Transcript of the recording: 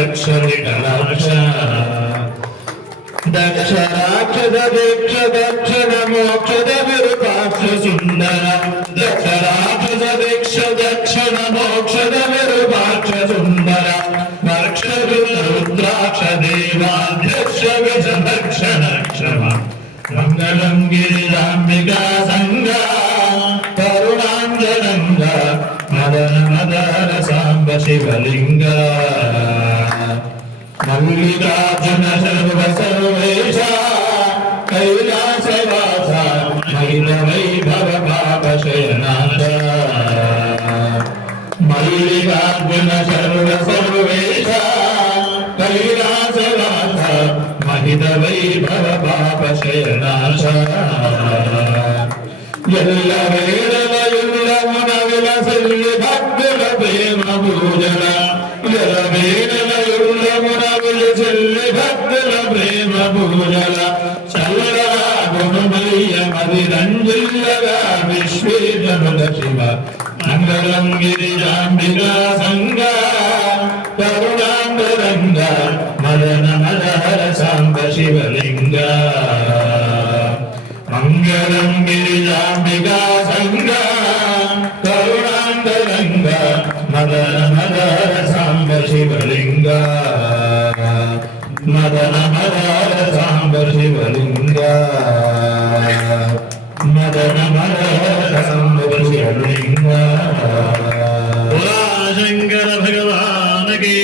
రక్షతి కలాక్ష దక్ష రాక్షద దీక్ష దక్షిణ మోక్షద విరూపాక్ష సుందర దక్ష రాక్షద దీక్ష దక్షిణ మోక్షద విరూపాక్ష సుందర మర్క్ష రుద్రాక్ష దేవాధ్యక్ష విషభక్షణ క్షమ మంగళం గిరిజాంబికా సంగా కరుణాంజనంగ మదన మదర సాంబ శివలింగ మల్లికార్జున సర్వ సర్వేశ కైలాసవాస మహిమ వైభవ పాప శయనాథ మల్లికార్జున సర్వ సర్వేశ కైలాసవాస మహిత వైభవ పాప శయనాథ ఎల్ల వేళల యుల్లమున విలసిల్లి భక్తుల ప్రేమ పూజన ఎల్ల వేళల యుల్లమున విలసిల్లి భక్తుల ప్రేమ పూజల చల్లగా గుణమయ్య మది రంజిల్లగా విశ్వేశనుల శివ మంగళం గిరిజాంబికా సంగా కరుణాంబరంగ మదన మదహర సాంబ శివలింగ మంగళం గిరిజాంబికా సంగా కరుణాంతరంగ మదన మదర సాంబ శివలింగ మదన మదర సాంబ శివలింగ మదన మదర సాంబ శివలింగ శంకర భగవాన్ కీ